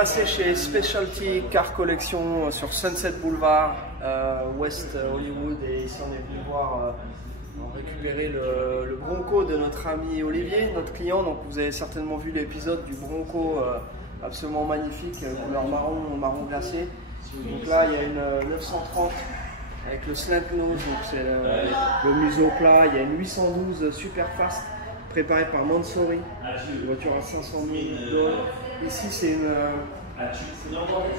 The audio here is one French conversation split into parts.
passé chez Specialty Car Collection sur Sunset Boulevard, West Hollywood, et ici on est venu voir récupérer le Bronco de notre ami Olivier, notre client. Donc vous avez certainement vu l'épisode du Bronco absolument magnifique, couleur marron glacé. Donc là il y a une 930 avec le slant nose, donc c'est le museau plat. Il y a une 812 super fast préparée par Mansory, une voiture à 500 000 $. Ici c'est une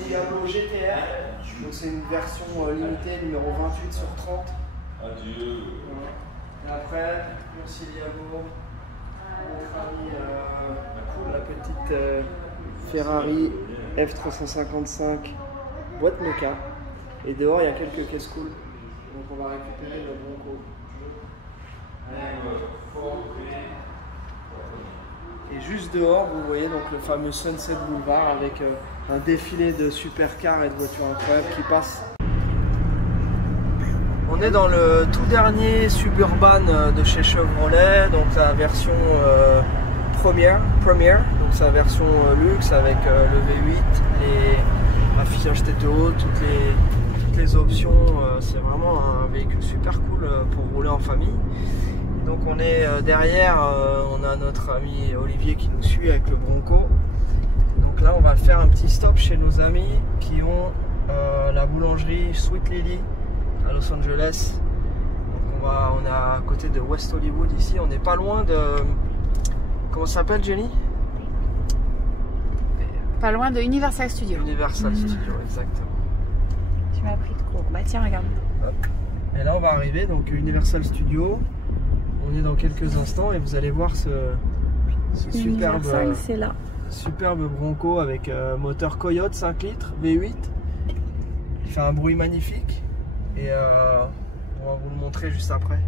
Diablo GTR, donc c'est une version limitée numéro 28 sur 30. Adieu. Et après, merci Diablo, notre ami la petite Ferrari F355 boîte Meca. Et dehors il y a quelques caisses cool, donc on va récupérer le Bronco. Et juste dehors, vous voyez donc le fameux Sunset Boulevard avec un défilé de supercars et de voitures incroyables qui passent. On est dans le tout dernier Suburban de chez Chevrolet, donc la version première, donc c'est la version luxe avec le V8, l'affichage TTO, toutes les options. C'est vraiment un véhicule super cool pour rouler en famille. Donc on est derrière, on a notre ami Olivier qui nous suit avec le Bronco. Donc là on va faire un petit stop chez nos amis qui ont la boulangerie Sweet Lily à Los Angeles. Donc on est à côté de West Hollywood ici, on n'est pas loin de... Comment ça s'appelle, Jenny? Pas loin de Universal Studios. Universal Studios, exactement. Tu m'as pris de court. Bah tiens, regarde. Hop. Et là on va arriver, donc Universal Studios. On est dans quelques instants et vous allez voir ce superbe Bronco avec moteur Coyote 5 litres V8. Il fait un bruit magnifique et on va vous le montrer juste après.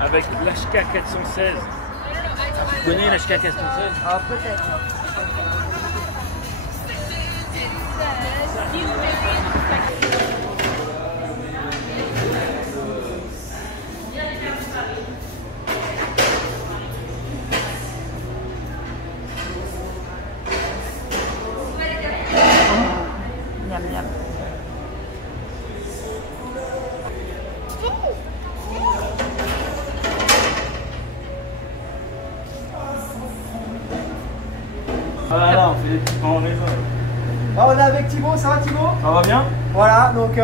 Avec l'HK 416. Tu connais l'HK 416? Ah, peut-être. Miam miam. Voilà, on fait des petits pains en raisin. Ah, on est avec Thibaut, ça va Thibaut? Ça va bien? Voilà, donc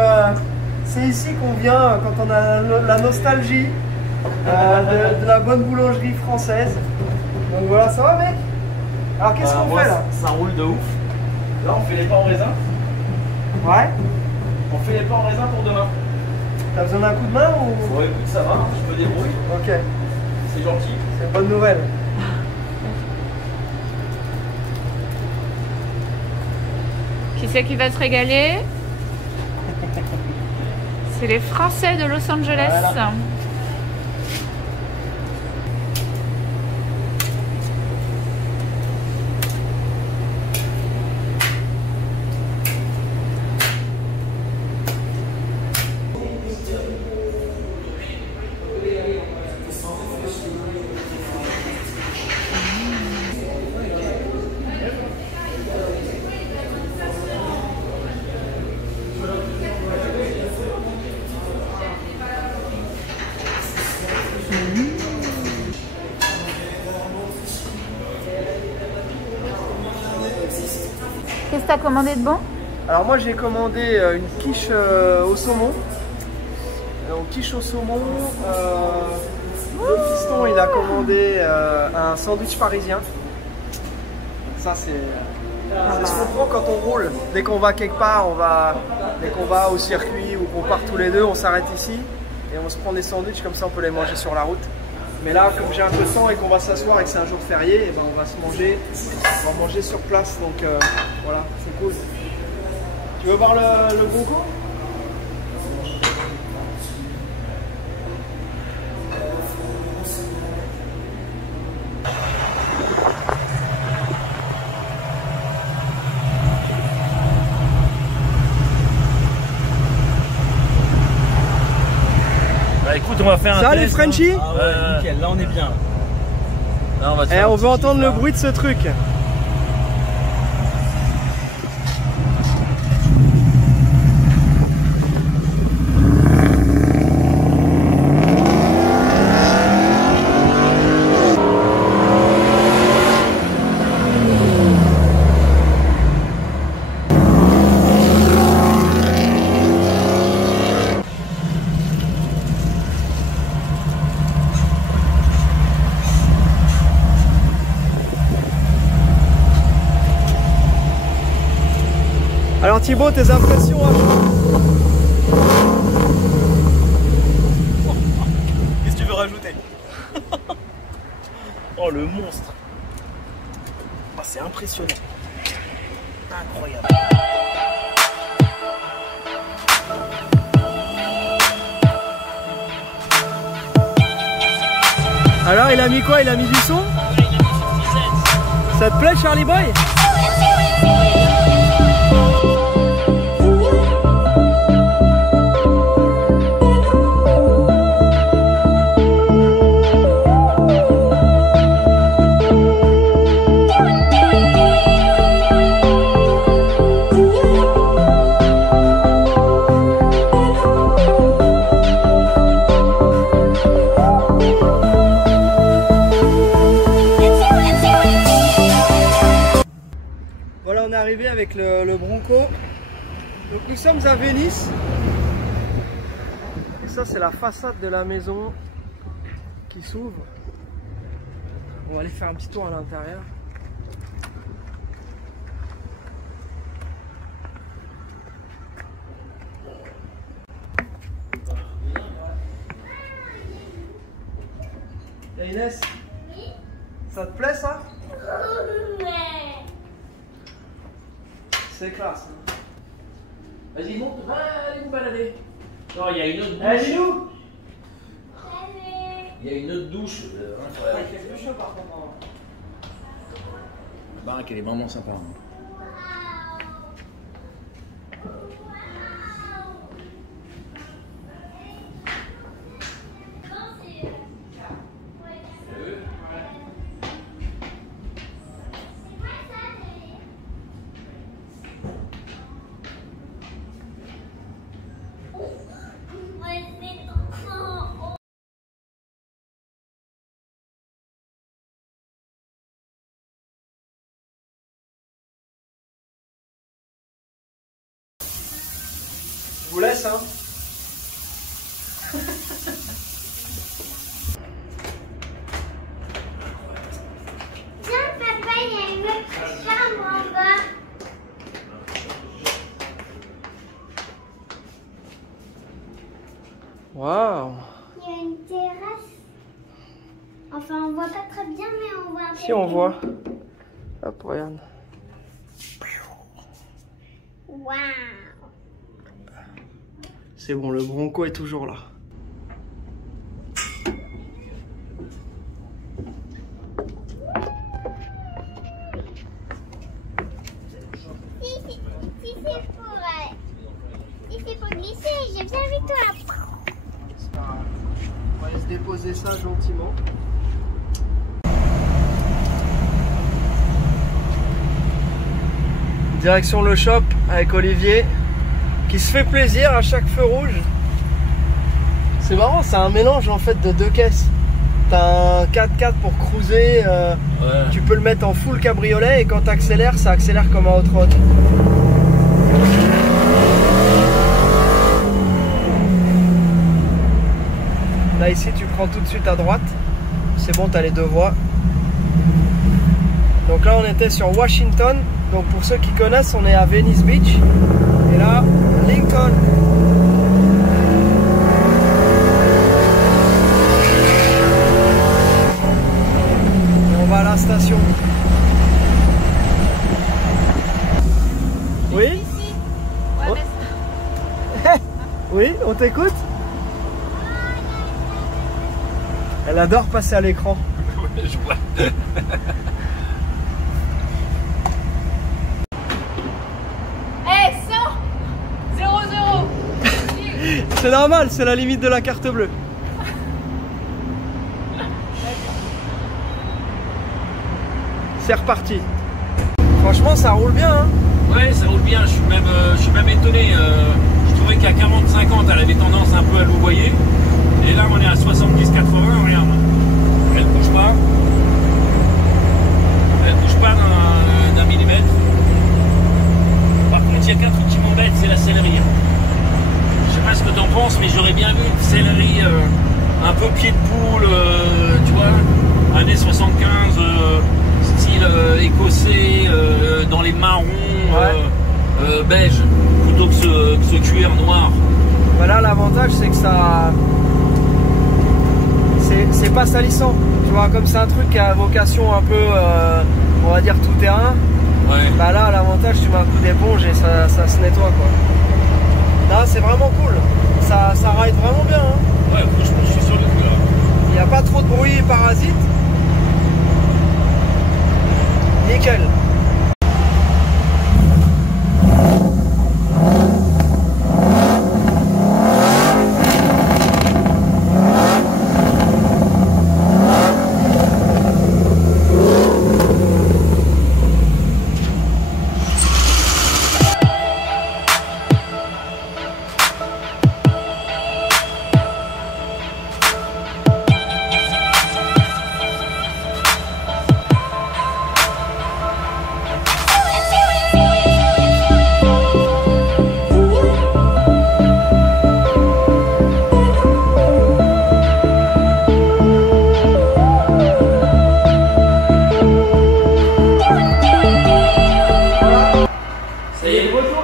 c'est ici qu'on vient quand on a la nostalgie de la bonne boulangerie française. Donc voilà, ça va mec? Alors qu'est-ce qu'on fait là? Ça roule de ouf. Là on fait les pains en raisin. Ouais. On fait les pains en raisin pour demain. T'as besoin d'un coup de main ou? Ouais, écoute, ça va, je me débrouille. Ok. C'est gentil. C'est une bonne nouvelle. Qui c'est qui va se régaler? C'est les Français de Los Angeles. Voilà. Qu'est-ce que tu as commandé de bon? Alors moi j'ai commandé une quiche au saumon. Donc quiche au saumon. Le fiston il a commandé un sandwich parisien. Ça c'est ce qu'on prend quand on roule. Dès qu'on va quelque part, dès qu'on va au circuit ou qu'on part tous les deux, on s'arrête ici et on se prend des sandwichs, comme ça on peut les manger sur la route. Mais là, comme j'ai un peu de temps et qu'on va s'asseoir et que c'est un jour férié, et ben on va manger sur place. Donc voilà, c'est cool. Tu veux voir le Bronco? Bah écoute, on va faire un Ça test. les Frenchies? Ah ouais, nickel, là on est bien. Là, on va te faire On un veut petit entendre kiff, le là. bruit de ce truc. Alors Thibaut, tes impressions à chaud? Qu'est-ce que tu veux rajouter? Oh le monstre. Oh, c'est impressionnant. Incroyable. Alors il a mis quoi? Il a mis du son? Ça te plaît Charlie Boy? Voilà, on est arrivé avec le Bronco. Donc nous sommes à Venise. Et ça c'est la façade de la maison qui s'ouvre. On va aller faire un petit tour à l'intérieur. Et Inès, ça te plaît ça? C'est classe. Hein. Vas-y, monte, va aller vous balader. Non, il y a une autre douche. Allez, nous. Il y a une autre douche. Incroyable. Il fait plus chaud par contre. La baraque, elle est vraiment sympa. Hein. Je vous laisse, hein. Tiens, papa, il y a une autre chambre en bas. Waouh. Il y a une terrasse. Enfin, on voit pas très bien, mais on voit un peu. Si on voit. Hop, regarde. Waouh. C'est bon, le Bronco est toujours là. Si c'est pour glisser, je viens avec toi. C'est pas grave. On va aller se déposer ça gentiment. Direction le shop avec Olivier qui se fait plaisir à chaque feu rouge. C'est marrant, c'est un mélange en fait de deux caisses. T'as un 4x4 pour cruiser, Ouais. tu peux le mettre en full cabriolet et quand t'accélères, ça accélère comme un hot rod. Là ici tu prends tout de suite à droite, c'est bon, t'as les deux voies. Donc là on était sur Washington, donc pour ceux qui connaissent on est à Venice Beach. Et là, Lincoln. Et on va à la station. Oui? Oui, on t'écoute? Elle adore passer à l'écran. Ouais, je vois. Eh, 100 0-0. C'est normal, c'est la limite de la carte bleue. C'est reparti. Franchement, ça roule bien. Hein. Ouais, ça roule bien. Je suis même étonné. Je trouvais qu'à 40-50, elle avait tendance un peu à louvoyer. Et là, on est à 70-80. Regarde. Elle bouge pas. Elle bouge pas d'un millimètre. Par contre, il y a qu'un truc qui m'embête, c'est la sellerie. Je sais pas ce que t'en penses, mais j'aurais bien vu une sellerie un peu pied de poule, tu vois, années 75, style écossais, dans les marrons, Ouais. beige, plutôt que ce cuir noir. Voilà, l'avantage, c'est que ça. C'est pas salissant. Tu vois, comme c'est un truc qui a vocation un peu, on va dire, tout terrain. Ouais. Bah là, l'avantage, tu mets un coup d'éponge et ça se nettoie, quoi. Là, c'est vraiment cool. Ça ride vraiment bien. Hein. Ouais, franchement, je suis sur le coup là. Il n'y a pas trop de bruit parasite. Nickel.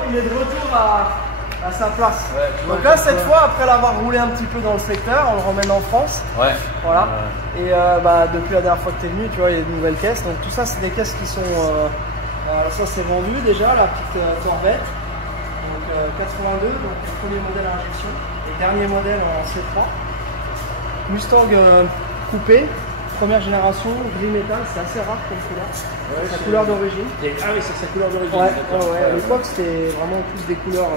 Il est de retour à sa place. Ouais, donc là, cette fois, après l'avoir roulé un petit peu dans le secteur, on le ramène en France. Ouais. Voilà. Et depuis la dernière fois que tu es venu, tu vois, il y a de nouvelles caisses. Donc tout ça, c'est des caisses qui sont... ça, c'est vendu déjà, la petite Corvette. Donc 82, donc le premier modèle à injection. Et dernier modèle en C3. Mustang coupé. Première génération, gris métal, c'est assez rare comme couleur. Ouais, sa couleur d'origine. Ah oui, c'est sa couleur d'origine. Ouais. À l'époque, c'était vraiment plus des couleurs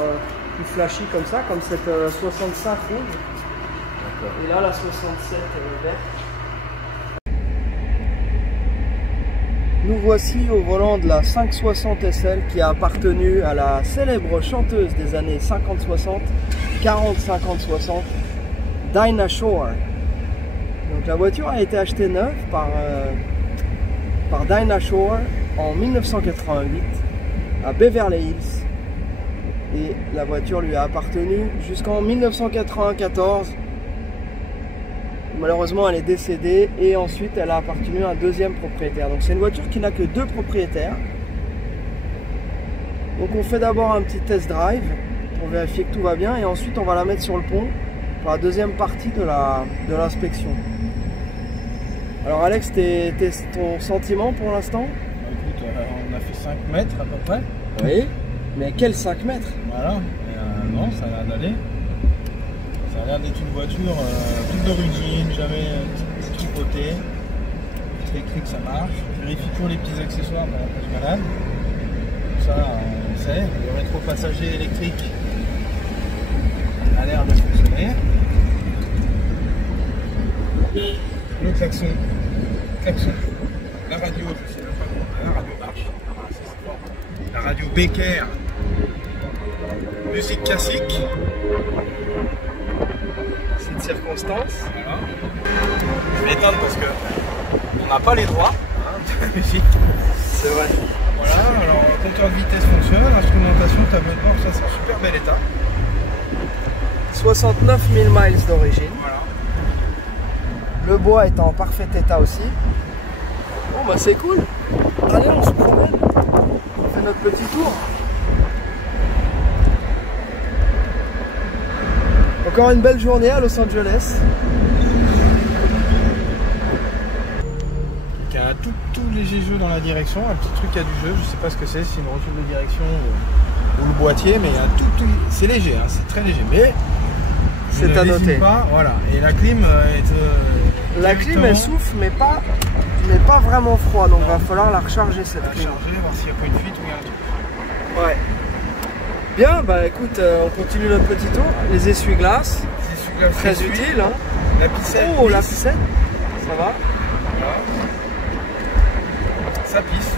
plus flashy comme ça, comme cette 65 rouge. Et là, la 67 verte. Nous voici au volant de la 560 SL qui a appartenu à la célèbre chanteuse des années 50-60, 40-50-60, Dinah Shore. Donc la voiture a été achetée neuve par Dinah Shore en 1988 à Beverly Hills. Et la voiture lui a appartenu jusqu'en 1994. Malheureusement, elle est décédée et ensuite elle a appartenu à un deuxième propriétaire. Donc c'est une voiture qui n'a que deux propriétaires. Donc on fait d'abord un petit test drive pour vérifier que tout va bien et ensuite on va la mettre sur le pont pour la deuxième partie de l'inspection. Alors Alex, ton sentiment pour l'instant? Écoute, on a fait 5 mètres à peu près. Oui, mais quel 5 mètres? Voilà, non, ça a l'air d'aller. Ça a l'air d'être une voiture toute d'origine, jamais tripotée. C'est écrit que ça marche. Je vérifie toujours les petits accessoires pour la page malade. Ça, on sait. Le rétro-passager électrique a l'air de fonctionner. Le klaxon, la radio, je sais même pas comment la radio marche. La radio Becker, musique classique. C'est de circonstance. Voilà. Je vais éteindre parce que on n'a pas les droits de la musique. C'est vrai. Voilà, alors le compteur de vitesse fonctionne, l'instrumentation, tableau de bord, ça c'est en super bel état. 69 000 miles d'origine. Voilà. Le bois est en parfait état aussi. Bon bah c'est cool. Allez, on se promène. On fait notre petit tour. Encore une belle journée à Los Angeles. Il y a un tout léger jeu dans la direction, un petit truc à du jeu, je sais pas ce que c'est, si c'est une retour de direction ou le boîtier, mais il y a un c'est léger, hein, c'est très léger, mais C'est à noter. Pas, voilà. Et la clim la clim elle souffle mais pas vraiment froid, donc va falloir la recharger cette clim. Voir s'il n'y a pas une fuite ou il y a un truc. Ouais. Bien, bah écoute, on continue notre petit tour. Les essuie-glaces, très utile. Hein. La piscette. Oh, la piscette, ça va. Voilà. Ça pisse.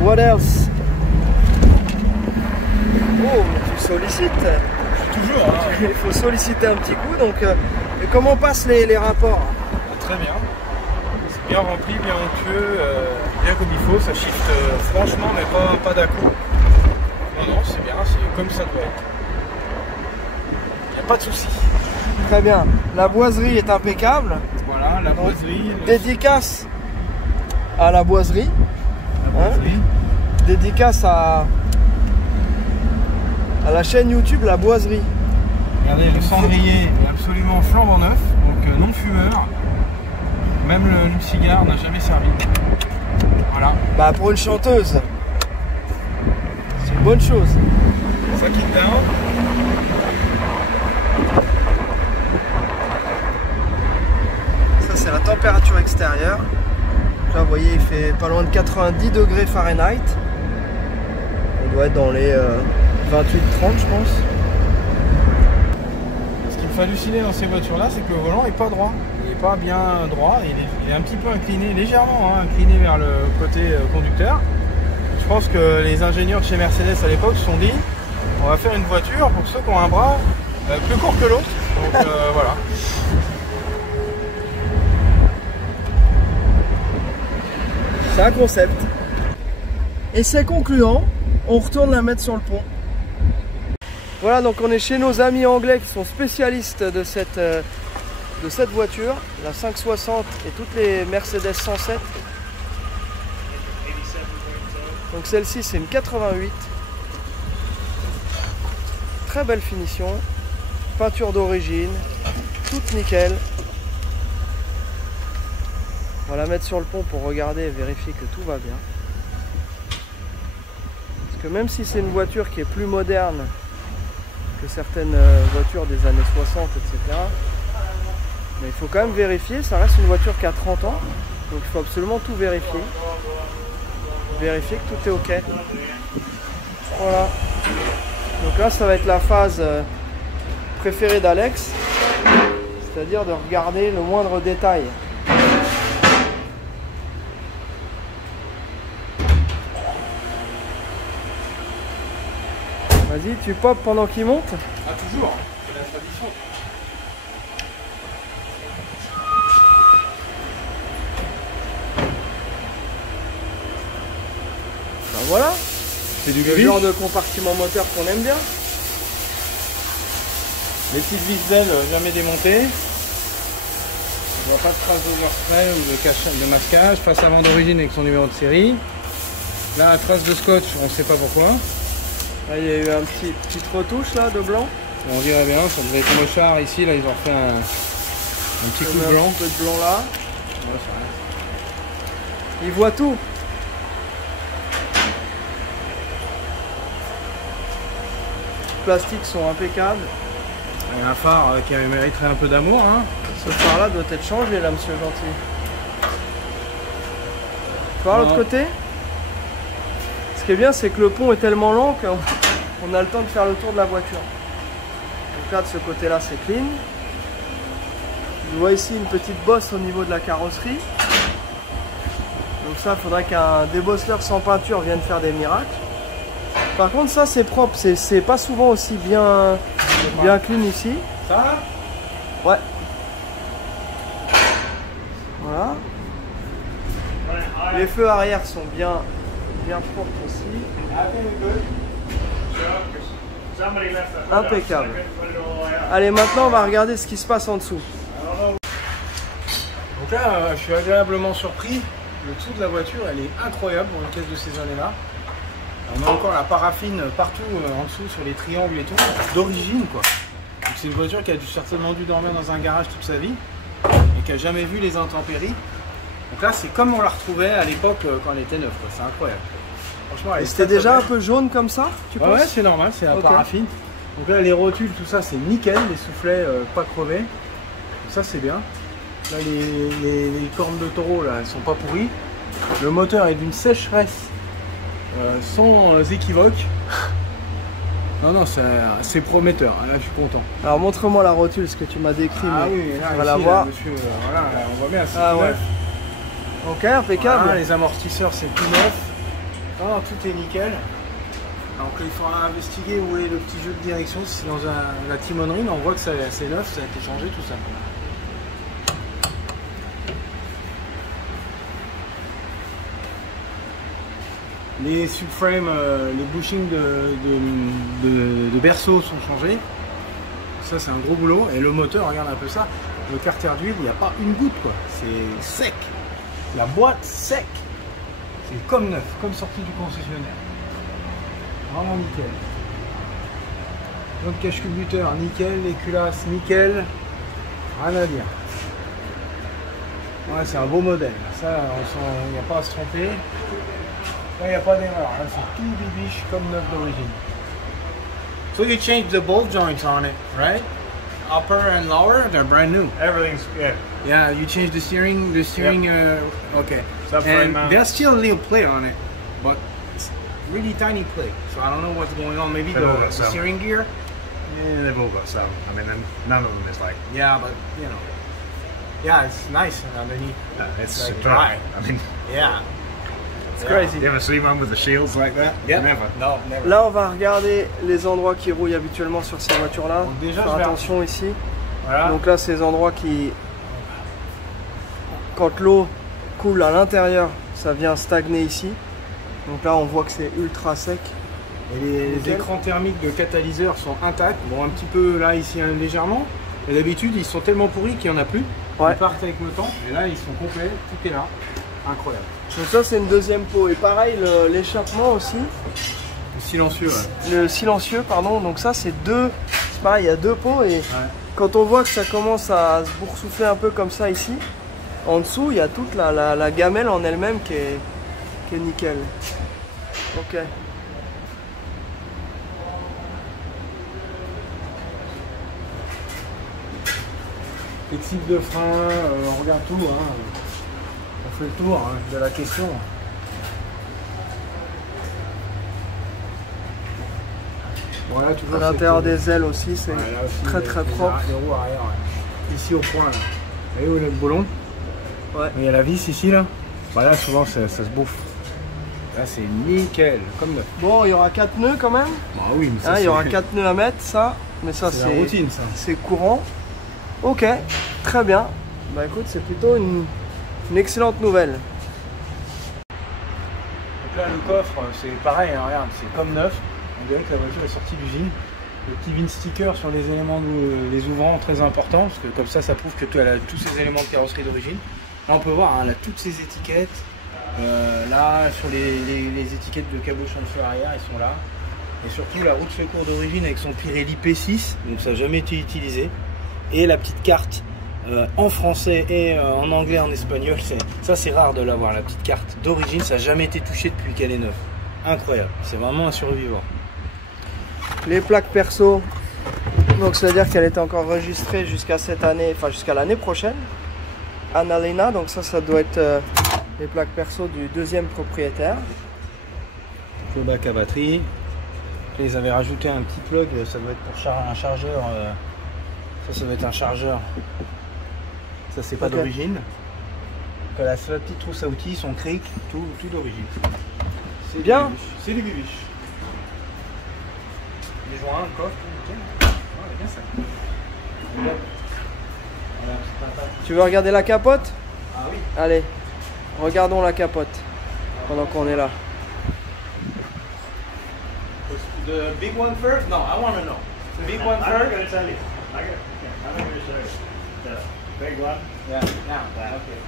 What else? Oh, tu sollicites. Toujours. Hein. Il faut solliciter un petit coup. Donc, et comment passent les rapports? Très bien. C'est bien rempli, bien onctueux, bien comme il faut. Ça shift franchement, mais pas d'un coup. Non, c'est bien. C'est comme ça doit être. Il n'y a pas de souci. Très bien. La boiserie est impeccable. Voilà, la boiserie. Dédicace à la boiserie. Dédicace à la chaîne YouTube La Boiserie. Regardez, le cendrier est absolument flambant neuf, donc non fumeur. Même le cigare n'a jamais servi. Voilà. Bah pour une chanteuse, c'est une bonne chose. Ça kick down. Ça c'est la température extérieure. Là vous voyez il fait pas loin de 90 degrés Fahrenheit. On doit être dans les 28-30 je pense. Ce qui me fait halluciner dans ces voitures là, c'est que le volant n'est pas droit. Il n'est pas bien droit, il est un petit peu incliné, légèrement incliné vers le côté conducteur. Je pense que les ingénieurs de chez Mercedes à l'époque se sont dit on va faire une voiture pour ceux qui ont un bras plus court que l'autre. Donc voilà. C'est un concept. Et c'est concluant, on retourne la mettre sur le pont. Voilà, donc on est chez nos amis anglais qui sont spécialistes de cette voiture, la 560 et toutes les Mercedes 107. Donc celle-ci c'est une 88. Très belle finition, peinture d'origine, toute nickel. On va la mettre sur le pont pour regarder et vérifier que tout va bien. Parce que même si c'est une voiture qui est plus moderne que certaines voitures des années 60, etc. Mais il faut quand même vérifier, ça reste une voiture qui a 30 ans. Donc il faut absolument tout vérifier. Vérifier que tout est ok. Voilà. Donc là ça va être la phase préférée d'Alex. C'est-à-dire de regarder le moindre détail. Vas-y, tu pop pendant qu'il monte. Ah toujours, c'est la tradition. Ben voilà, C'est du le genre de compartiment moteur qu'on aime bien. Les petites vis d'ailes jamais démontées. On voit pas de trace d'overspray ou de masquage. Face avant d'origine avec son numéro de série. Là, la trace de scotch, on ne sait pas pourquoi. Là, il y a eu un petite retouche là de blanc. On dirait bien, ça devait être mochard ici. Là, ils ont fait un petit coup de blanc. Un peu de blanc là. Ouais, ça reste. Il voit tout. Les plastiques sont impeccables. Il y a un phare qui mériterait un peu d'amour. Hein. Ce phare là doit être changé là, monsieur gentil. Tu vois l'autre côté? Ce qui est bien, c'est que le pont est tellement long qu'on a le temps de faire le tour de la voiture. Donc là, de ce côté-là, c'est clean. Tu vois ici une petite bosse au niveau de la carrosserie. Donc ça, il faudrait qu'un débosseleur sans peinture vienne faire des miracles. Par contre, ça, c'est propre. C'est pas souvent aussi bien clean ici. Ça? Ouais. Voilà. Les feux arrière sont bien propres aussi. Impeccable. Allez, maintenant on va regarder ce qui se passe en dessous. Donc là, je suis agréablement surpris. Le dessous de la voiture, elle est incroyable pour une caisse de ces années-là. On a encore la paraffine partout en dessous sur les triangles et tout, d'origine quoi. C'est une voiture qui a certainement dû dormir dans un garage toute sa vie et qui a jamais vu les intempéries. Donc là, c'est comme on la retrouvait à l'époque quand elle était neuve, c'est incroyable. Franchement, elle Et est c'était très, déjà très un belle. peu jaune comme ça, tu penses? Ouais, c'est normal, c'est la Ok. paraffine. Donc là, les rotules, tout ça, c'est nickel. Les soufflets, pas crevés. Donc ça, c'est bien. Là, les cornes de taureau, là, elles sont pas pourries. Le moteur est d'une sécheresse sans équivoque. Non, non, c'est prometteur. Là, je suis content. Alors montre-moi la rotule, ce que tu m'as décrit. Ah mais oui, là, on va ici, la là, voir. monsieur, voilà, là, on voit bien, c'est Ah tout ouais. neuf. Ok, impeccable. Voilà, les amortisseurs, c'est tout neuf. Non, tout est nickel. Donc il faudra investiguer où est le petit jeu de direction. Si c'est dans la timonerie, mais on voit que c'est neuf, ça a été changé, tout ça. Les subframes, les bushings de berceau sont changés. Ça, c'est un gros boulot. Et le moteur, regarde un peu ça. Le carter d'huile, il n'y a pas une goutte, quoi. C'est sec. La boîte sec. C'est comme neuf, comme sorti du concessionnaire. Vraiment nickel. Donc cache culbuteur, nickel. Les culasses, nickel. Rien à dire. Ouais, c'est un beau modèle. Ça, il n'y a pas à se tromper. Là, il n'y a pas d'erreur. Là, c'est tout bibiche comme neuf d'origine. So you changed the bolt joints on it, right? Upper and lower, they're brand new. Everything's, yeah. Yeah, you changed the steering. Okay. Subframe And mount. there's still a little plate on it, but it's really tiny plate. So I don't know what's going on. Maybe They've all the got some. steering gear. Yeah, they've all got some. I mean, none of them is like, Yeah, but you know. Yeah, it's nice underneath. it's like dry. I mean, Yeah. It's crazy. you ever see one with the shields like that? Yeah. Never. No, never. Là, on va regarder les endroits qui rouillent habituellement sur ces voitures-là. Donc déjà, Faire je vais- attention ici. Voilà. Donc là, ces endroits qui, quand l'eau coule à l'intérieur, ça vient stagner ici. Donc là, on voit que c'est ultra sec. Et les Nickel. écrans thermiques de catalyseur sont intacts. Bon, un petit peu là, ici, légèrement. Et d'habitude, ils sont tellement pourris qu'il n'y en a plus. Ouais. Ils partent avec le temps. Et là, ils sont complets. Tout est là. Incroyable. Donc ça, c'est une deuxième peau. Et pareil, l'échappement aussi. Silencieux. Ouais. Le silencieux, pardon. Donc ça, c'est deux. C'est pareil, il y a deux pots. Et quand on voit que ça commence à se boursoufler un peu comme ça ici, en dessous, il y a toute la gamelle en elle-même qui est nickel. Ok. Flexible de frein, on regarde tout. Hein. On fait le tour hein, de la question. Voilà, toujours À l'intérieur cette- des ailes aussi, c'est Ouais, là aussi, très les- très les propre. Les roues arrière, ouais. Ici au point, là. Vous voyez où est le boulon? Ouais. Il y a la vis ici, là. Bah là, souvent, ça se bouffe. Là, c'est nickel, comme neuf. Bon, il y aura 4 nœuds quand même. Bah oui, mais ça, Hein, il y aura c'est- 4 nœuds à mettre, ça. Mais ça, c'est la routine, ça. c'est courant. Ok, très bien. Bah écoute, c'est plutôt une excellente nouvelle. Donc là, le coffre, c'est pareil, hein, regarde, c'est comme neuf. On dirait que la voiture est sortie d'usine. Le petit VIN sticker sur les éléments, les ouvrants, très important, parce que comme ça prouve que tu as tous ces éléments de carrosserie d'origine. Là, on peut voir, hein, là, toutes ces étiquettes. Là, sur les étiquettes de cabochon de feu arrière, elles sont là. Et surtout, la roue de secours d'origine avec son Pirelli P6, donc ça n'a jamais été utilisé. Et la petite carte en français et en anglais, en espagnol. Ça, c'est rare de l'avoir, la petite carte d'origine. Ça n'a jamais été touché depuis qu'elle est neuve. Incroyable, c'est vraiment un survivant. Les plaques perso, donc ça veut dire qu'elle est encore enregistrée jusqu'à cette année, enfin jusqu'à l'année prochaine. Annalena, donc ça doit être les plaques perso du deuxième propriétaire. Le bac à batterie. Ils avaient rajouté un petit plug, ça doit être pour un chargeur. Ça doit être un chargeur. Ça, c'est pas Ok. d'origine. Donc, la petite trousse à outils, son cric, tout d'origine. C'est Bien. du bibiche. C'est du bibiche. Les joints, le coffre, nickel. Ouais, bien ça. Voilà, c'est un tas. Tu veux regarder la capote? Ah oui. Allez, regardons la capote pendant qu'on est là. The big one first? No, I want to know. The big one I'm not first? going to tell you. I'm going to show you. The big one. Yeah, now. That. Okay.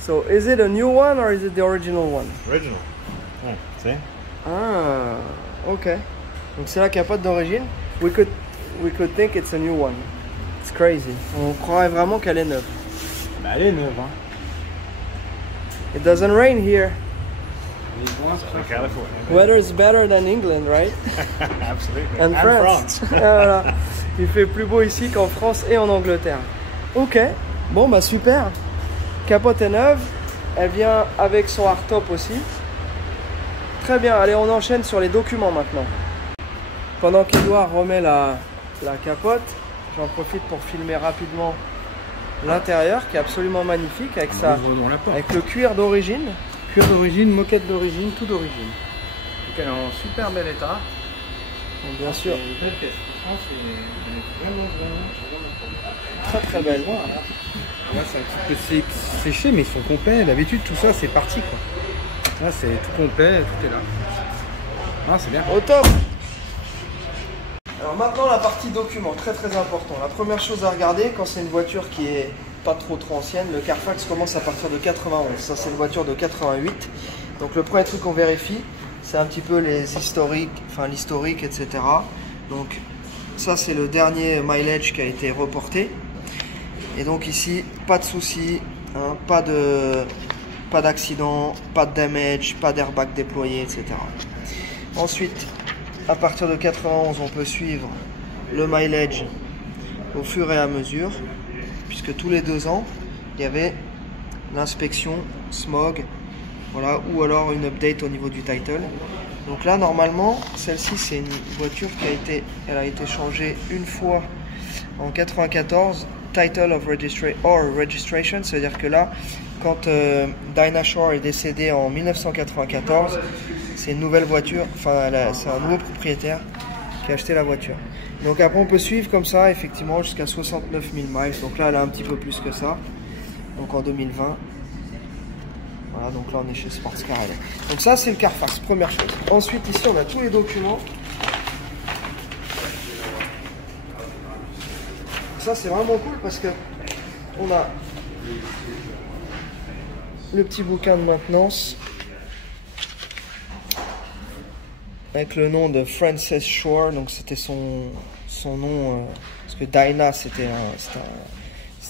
So, is it a new one or is it the original one? Original. Oh, see? Ah, ok. Donc c'est la capote d'origine. We could think it's a new one. It's crazy. On croirait vraiment qu'elle est neuve. No, Bah, elle est neuve, hein. It doesn't rain here. California. Weather is better than England, right? Absolutely. And France. Voilà. Il fait plus beau ici qu'en France et en Angleterre. Ok, bon bah super. Capote est neuve. Elle vient avec son hardtop aussi. Très bien, allez on enchaîne sur les documents maintenant. Pendant qu'Edouard remet la capote, j'en profite pour filmer rapidement l'intérieur qui est absolument magnifique avec, avec le cuir d'origine. Cuir d'origine, moquette d'origine, tout d'origine. Donc elle est en super bel état. Donc, bien sûr. C'est une belle pièce. Franchement, c'est vraiment Très très belle. Là, c'est un petit peu séché, mais ils sont complets. D'habitude, tout ça, c'est parti, quoi. Là, c'est tout complet, tout est là. Ah, c'est bien. Au top. Alors maintenant, la partie documents, très très important. La première chose à regarder, quand c'est une voiture qui est pas trop ancienne, le Carfax commence à partir de 91. Ça, c'est une voiture de 88. Donc le premier truc qu'on vérifie, c'est un petit peu les historiques, enfin l'historique, etc. Donc ça, c'est le dernier mileage qui a été reporté. Et donc ici, pas de soucis, hein, pas d'accident, pas de damage, pas d'airbag déployé, etc. Ensuite, à partir de 91, on peut suivre le mileage au fur et à mesure, puisque tous les 2 ans, il y avait l'inspection smog, voilà, ou alors une update au niveau du title. Donc là, normalement, celle-ci, c'est une voiture qui a été changée une fois en 94, title of registration, c'est-à-dire que là, quand Dinah Shore est décédée en 1994, c'est une nouvelle voiture, enfin c'est un nouveau propriétaire qui a acheté la voiture. Donc après on peut suivre comme ça effectivement jusqu'à 69 000 miles, donc là elle a un petit peu plus que ça, donc en 2020. Voilà, donc là on est chez Sportscar. Donc ça c'est le Carfax, première chose. Ensuite ici on a tous les documents. Ça c'est vraiment cool parce que on a le petit bouquin de maintenance avec le nom de Frances Shore, donc c'était son nom, parce que Dinah c'était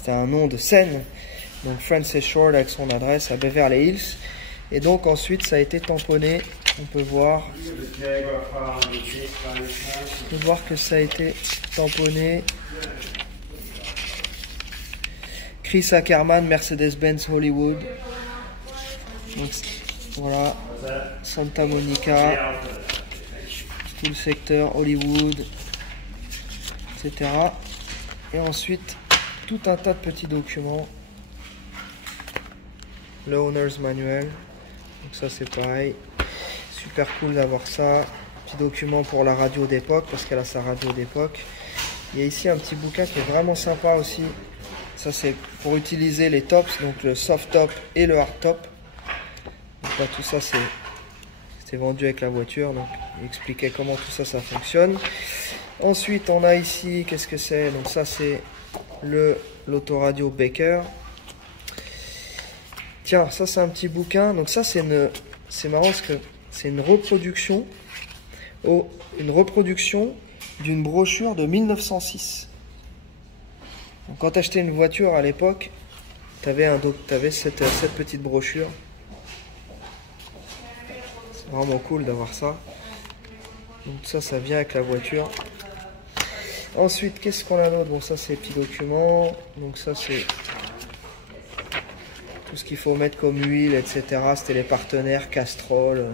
un nom de scène, donc Frances Shore avec son adresse à Beverly Hills, et donc ensuite ça a été tamponné, on peut voir que ça a été tamponné Chris Ackerman, Mercedes-Benz Hollywood, donc, voilà, Santa Monica, tout le secteur Hollywood, etc. Et ensuite tout un tas de petits documents, le owner's manual, donc ça c'est pareil, super cool d'avoir ça. Petit document pour la radio d'époque parce qu'elle a sa radio d'époque. Il y a ici un petit bouquin qui est vraiment sympa aussi, ça c'est pour utiliser les tops, donc le soft top et le hard top. Donc là, tout ça c'était vendu avec la voiture, donc il expliquait comment tout ça fonctionne. Ensuite on a ici, qu'est-ce que c'est? Donc ça c'est l'autoradio Baker. Tiens, ça c'est un petit bouquin, donc ça c'est marrant parce que c'est une reproduction d'une brochure de 1906. Donc, quand tu achetais une voiture à l'époque, tu avais cette petite brochure. C'est vraiment cool d'avoir ça. Donc ça vient avec la voiture. Ensuite, qu'est-ce qu'on a d'autre? Bon, ça c'est les petits documents. Donc ça c'est tout ce qu'il faut mettre comme huile, etc. C'était les partenaires Castrol,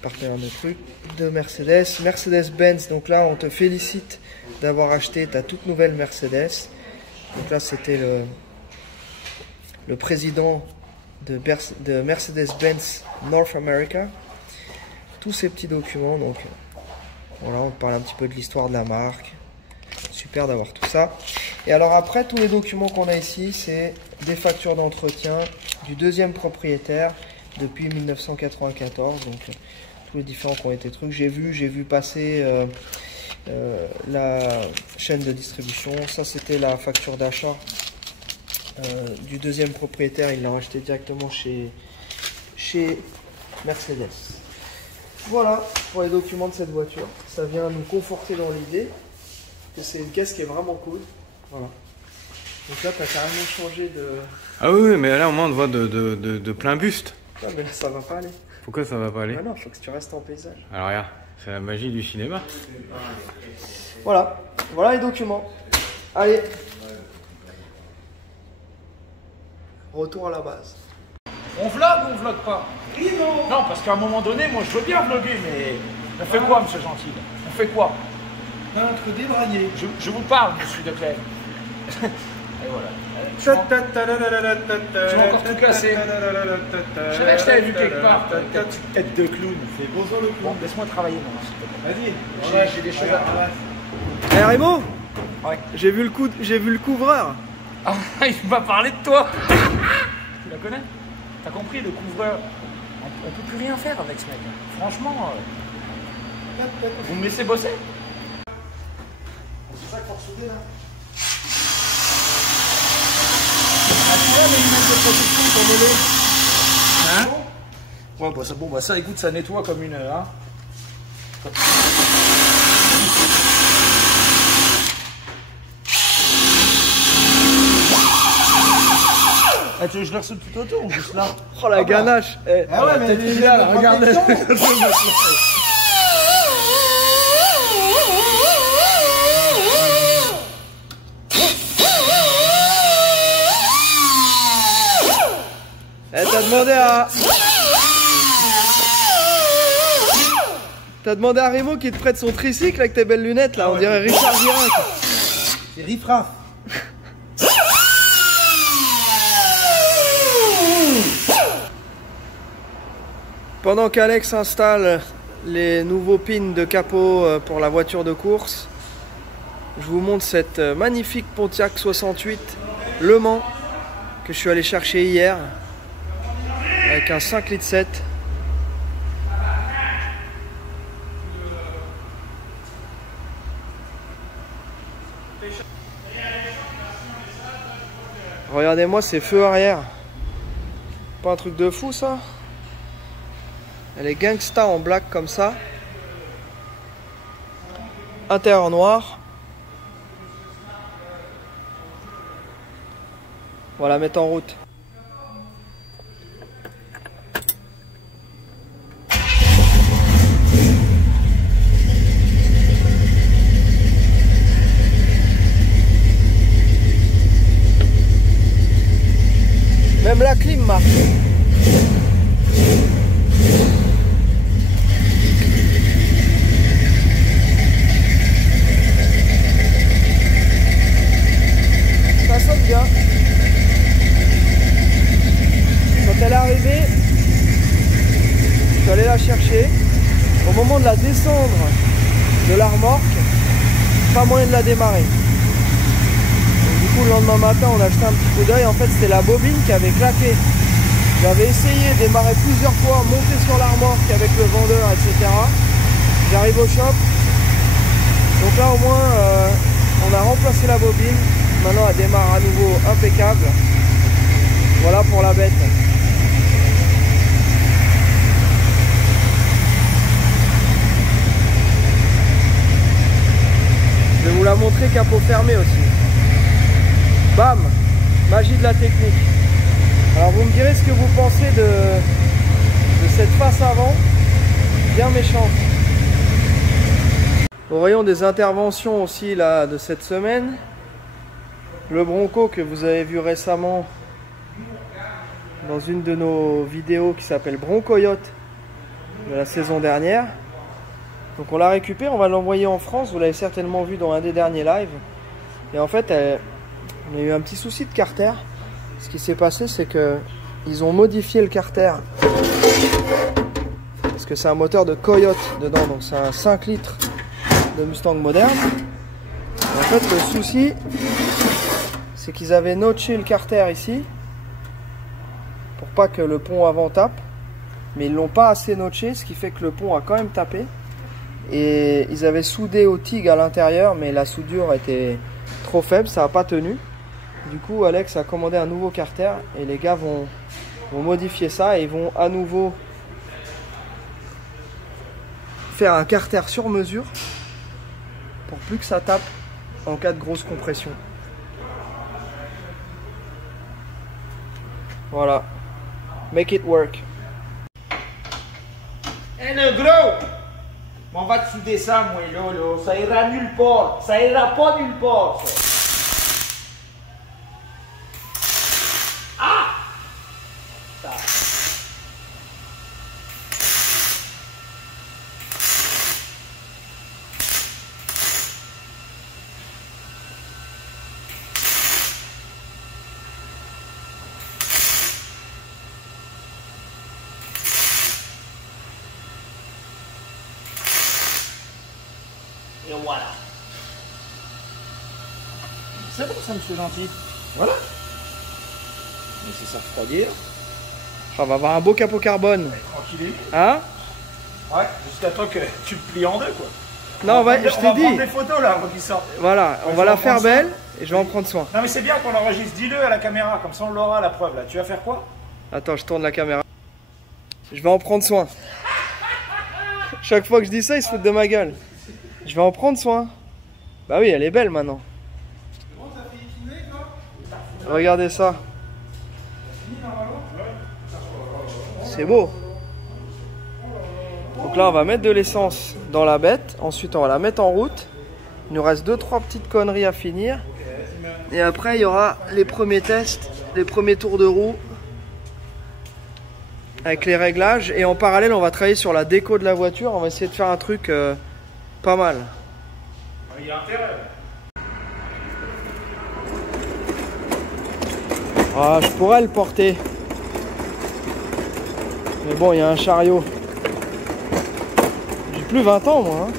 partenaires de trucs, de Mercedes. Mercedes-Benz, donc là on te félicite d'avoir acheté ta toute nouvelle Mercedes. Donc là c'était le président de Mercedes-Benz North America. Tous ces petits documents, donc voilà, on te parle un petit peu de l'histoire de la marque. Super d'avoir tout ça. Et alors après, tous les documents qu'on a ici, c'est des factures d'entretien du deuxième propriétaire depuis 1994. Donc tous les différents qui ont été trucs. J'ai vu passer la chaîne de distribution. Ça c'était la facture d'achat du deuxième propriétaire. Il l'a acheté directement chez Mercedes. Voilà pour les documents de cette voiture. Ça vient nous conforter dans l'idée que c'est une caisse qui est vraiment cool. Voilà. Donc là, t'as carrément changé de... Ah oui, mais là au moins on te voit de plein buste. Non, mais là, ça va pas aller. Pourquoi ça va pas aller? Ah non, faut que tu restes en paysage. Alors regarde, c'est la magie du cinéma. Voilà, voilà les documents. Allez. Retour à la base. On vlog ou on vlog pas? Non, parce qu'à un moment donné, moi je veux bien vlogger, mais on fait quoi, monsieur Gentil? On fait quoi? Entre débraillé. Je vous parle, monsieur Declerc. Et voilà. Tu m'as encore tout cassé. Je savais que je t'avais vu quelque part. Tête de clown. C'est bonjour le Bon, laisse-moi travailler, mon s'il te plaît. Vas-y. J'ai des choses à faire. Eh Rémo, Ouais. j'ai vu le couvreur. Ah, il m'a parlé de toi. Tu la connais? T'as compris, le couvreur. On peut plus rien faire avec ce mec. Franchement, vous me laissez bosser? C'est ça qu'il faut ressouder là. Ah, tu vois les lunettes de protection qu'on met? Hein? Ouais, bah ça, bon, bah ça, écoute, ça nettoie comme une heure. Hein. Ah, tu veux que je le ressoude tout autour ou juste là? Oh la ganache. Eh. Ah ouais, mais il là, regarde. Eh, t'as demandé à... T'as demandé à Rémo qui te prête son tricycle avec tes belles lunettes là, on dirait Richard Virenque. C'est riffraff. Pendant qu'Alex installe les nouveaux pins de capot pour la voiture de course, je vous montre cette magnifique Pontiac 68 Le Mans que je suis allé chercher hier avec un 5,7 litres. Regardez-moi ces feux arrière. Pas un truc de fou ça? Elle est gangsta en black comme ça. Intérieur noir. On va la mettre en route. Même la clim marche. Ça sonne bien. Quand elle est arrivée, je suis allé la chercher. Au moment de la descendre de la remorque, pas moyen de la démarrer. Du coup, le lendemain matin, on a jeté un petit coup d'œil. En fait, c'était la bobine qui avait claqué. J'avais essayé de démarrer plusieurs fois, monter sur la remorque avec le vendeur, etc. J'arrive au shop. Donc là, au moins, on a remplacé la bobine. Maintenant, elle démarre à nouveau impeccable. Voilà pour la bête. Je vais vous la montrer capot fermé aussi. Bam! Magie de la technique. Alors vous me direz ce que vous pensez de cette face avant, bien méchante. Au rayon des interventions aussi là de cette semaine, le Bronco que vous avez vu récemment dans une de nos vidéos qui s'appelle Broncoyote de la saison dernière. Donc on l'a récupéré, on va l'envoyer en France, vous l'avez certainement vu dans un des derniers lives. Et en fait, on a eu un petit souci de carter. Ce qui s'est passé, c'est que ils ont modifié le carter. Parce que c'est un moteur de Coyote dedans, donc c'est un 5 litres de Mustang moderne. Et en fait, le souci, c'est qu'ils avaient notché le carter ici, pour pas que le pont avant tape. Mais ils l'ont pas assez notché, ce qui fait que le pont a quand même tapé. Et ils avaient soudé au TIG à l'intérieur, mais la soudure était trop faible, ça n'a pas tenu. Du coup, Alex a commandé un nouveau carter et les gars vont modifier ça et ils vont à nouveau faire un carter sur mesure pour plus que ça tape en cas de grosse compression. Voilà. Make it work. Eh le gros! On va te souder ça, moi, là. Ça ira nulle part. Ça ira pas nulle part, ça. Ah! Ça. Et voilà. C'est bon ça, monsieur gentil. Voilà. Laissez ça refroidir. On va avoir un beau capot carbone. Tranquille. Hein? Ouais, jusqu'à temps que tu le plies en deux, quoi. Non, ouais, je On t'ai va prendre dit. des photos là avant qu'il sorte. Voilà, on Ouais, va je la vais en faire prendre belle et je vais en prendre soin. Non mais c'est bien qu'on enregistre, dis-le à la caméra, comme ça on l'aura la preuve là. Tu vas faire quoi? Attends, je tourne la caméra. Je vais en prendre soin. Chaque fois que je dis ça, ils se foutent de ma gueule. Je vais en prendre soin. Bah oui, elle est belle maintenant. Regardez ça. C'est beau. Donc là, on va mettre de l'essence dans la bête. Ensuite, on va la mettre en route. Il nous reste 2-3 petites conneries à finir. Et après, il y aura les premiers tests, les premiers tours de roue. Avec les réglages. Et en parallèle, on va travailler sur la déco de la voiture. On va essayer de faire un truc pas mal. Il y a intérêt. Ah, je pourrais le porter. Mais bon, il y a un chariot. J'ai plus 20 ans, moi. Hein.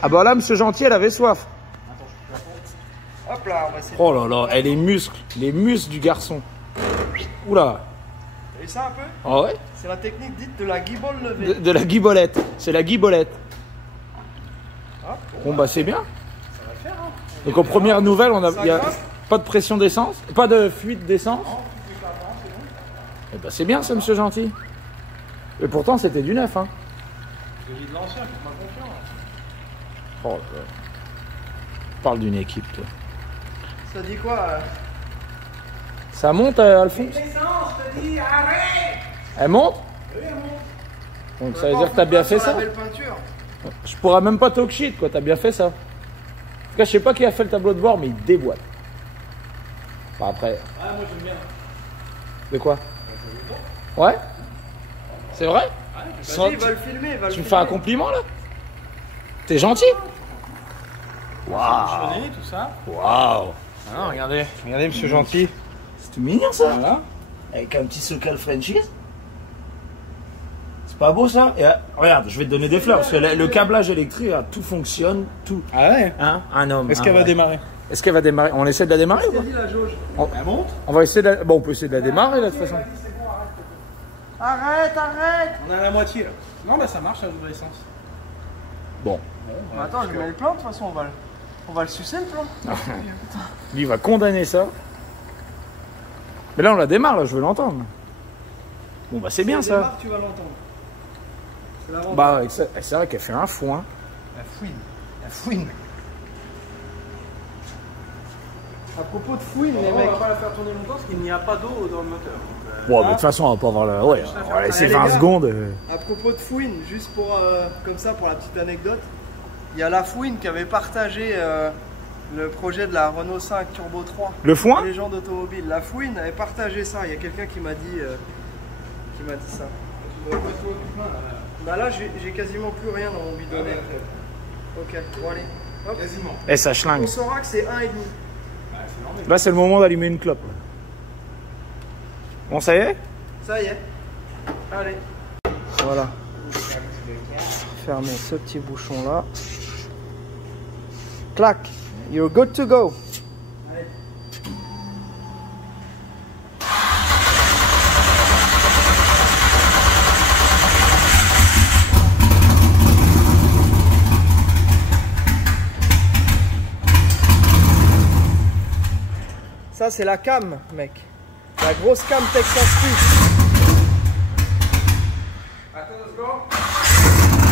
Ah bah là, monsieur Gentil, elle avait soif. Hop là, on va essayer. Oh là là, elle est muscle, les muscles du garçon. Oula. T'as vu ça un peu? Ah ouais? C'est la technique dite de la guibole levée. De la guibolette. C'est la guibolette. Hop, Bon bah c'est bien. ça va le faire. Hein. Donc aux premières nouvelles, on a Ça y a grimpe. pas de pression d'essence, pas de fuite d'essence. Et bah c'est bien ça, monsieur Gentil. Et pourtant c'était du neuf, hein. J'ai de l'ancien, faut pas confiance. Oh là là. Parle d'une équipe, toi. Ça dit quoi Ça monte, Alphonse? Elle monte? Oui, elle monte. Donc ça veut dire que t'as bien fait ça? La belle peinture. Je pourrais même pas talk shit, quoi. T'as bien fait ça. En tout cas, je sais pas qui a fait le tableau de bord, mais il déboîte. Bah après. Ah, moi j'aime bien. De quoi? Ouais? C'est vrai? Vas-y, va le filmer, va le Tu me filmer. fais un compliment là? T'es gentil? Waouh! tout ça. Waouh! Ah, regardez, monsieur Gentil. C'est tout mignon ça! Voilà. Avec un petit socal franchise. C'est pas beau ça? Et, regarde, je vais te donner des fleurs parce que le câblage électrique, là, tout fonctionne, tout. Ah ouais? Hein? Un homme. Est-ce un qu'elle va vrai. démarrer? Est-ce qu'elle va démarrer? On essaie de la démarrer ou pas? Dit la jauge. Elle monte? On va essayer de la... Bon, on peut essayer de la démarrer là de toute façon. Arrête, arrête. On est à la moitié là. Non, bah ça marche, ça ouvre l'essence. Bon. Bah, attends, je mets le plan, de toute façon, on va le sucer le plan. Lui il va condamner ça. Mais là on la démarre, là je veux l'entendre. Bon bah c'est bien Si ça. elle démarre, tu vas l'entendre. C'est l'avantage. Bah avec ça, c'est vrai qu'elle fait un foin. La fouine. La fouine. À propos de fouine, les On mecs. va pas la faire tourner longtemps parce qu'il n'y a pas d'eau dans le moteur. Bon, mais de toute façon on va pas avoir la... Ouais, on va laisser Allez, 20 les gars. secondes. À propos de fouine, juste pour comme ça pour la petite anecdote, il y a la fouine qui avait partagé le projet de la Renault 5 Turbo 3. Le foin? Les gens d'automobile. La fouine avait partagé ça. Il y a quelqu'un qui m'a dit ça. Bah là j'ai quasiment plus rien dans mon bidonnet. Ok, bon allez. Hop. Quasiment. Et ça schlingue. On saura que c'est 1,5. Là c'est le moment d'allumer une clope. Bon ça y est? Ça y est. Allez. Voilà. Fermez ce petit bouchon là. Clac. You're good to go. Ça c'est la cam, mec. La grosse cam Texas Speed. Attends 2 secondes.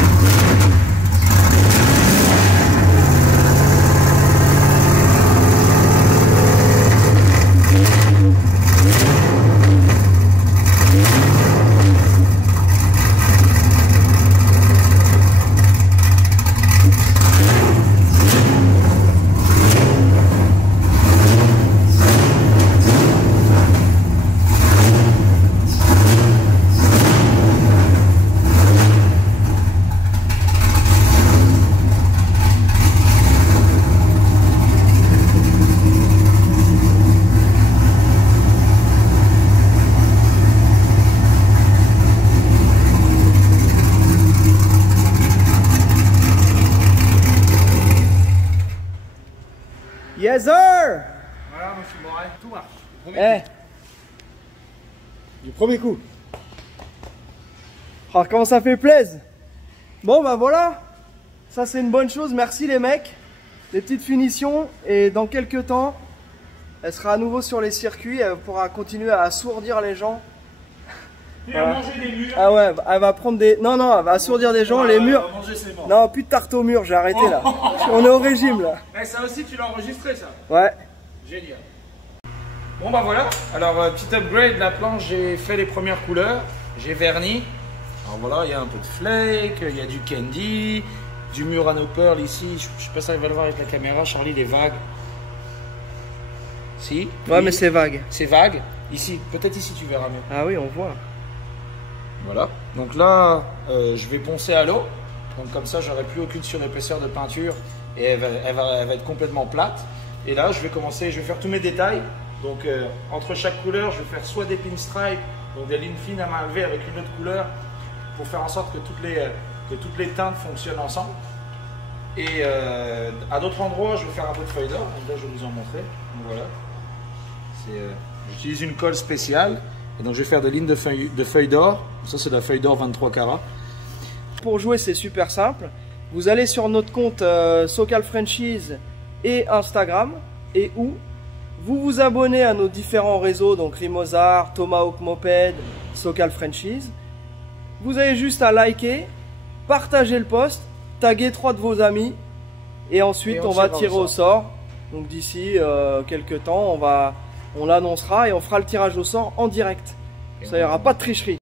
Yes sir. Voilà, monsieur Moret, tout marche. Eh. Du premier coup. Oh, comment ça fait plaisir. Bon bah voilà. Ça c'est une bonne chose. Merci les mecs. Les petites finitions. Et dans quelques temps, elle sera à nouveau sur les circuits. Elle pourra continuer à assourdir les gens. Et à manger des murs. Ah ouais, elle va prendre des... Non, elle va assourdir des gens. Les murs... Manger, c'est mort. Non, plus de tarte au mur. J'ai arrêté là. On est au régime là. Eh, ça aussi, tu l'as enregistré, ça. Ouais. Génial. Bon, bah voilà. Alors, petit upgrade, la planche, j'ai fait les premières couleurs. J'ai verni. Alors voilà, il y a un peu de flake, il y a du candy, du Murano Pearl ici. Je sais pas si ça va le voir avec la caméra, Charlie, les vagues. Si. Ouais, mais c'est vague. C'est vague. Ici, peut-être ici, tu verras mieux. Ah oui, on voit. Voilà. Donc là, je vais poncer à l'eau. Donc comme ça, j'aurai plus aucune surépaisseur de peinture et elle va être complètement plate. Et là, je vais commencer, je vais faire tous mes détails. Donc entre chaque couleur, je vais faire soit des pinstripes, donc des lignes fines à main levée avec une autre couleur, pour faire en sorte que toutes les teintes fonctionnent ensemble. Et à d'autres endroits, je vais faire un peu de feuille d'or. Donc là, je vais vous en montrer. Donc voilà. J'utilise une colle spéciale. Et donc je vais faire des lignes de feuilles d'or. Ça, c'est de la feuille d'or 23 carats. Pour jouer, c'est super simple. Vous allez sur notre compte Socal Franchise et Instagram, et où vous vous abonnez à nos différents réseaux, donc Rimozar, Tomahawk Moped, Socal Franchise. Vous avez juste à liker, partager le post, taguer 3 de vos amis, et ensuite on va tirer au sort. Donc d'ici quelques temps, on l'annoncera et on fera le tirage au sort en direct. Ça, il n'y aura pas de tricherie.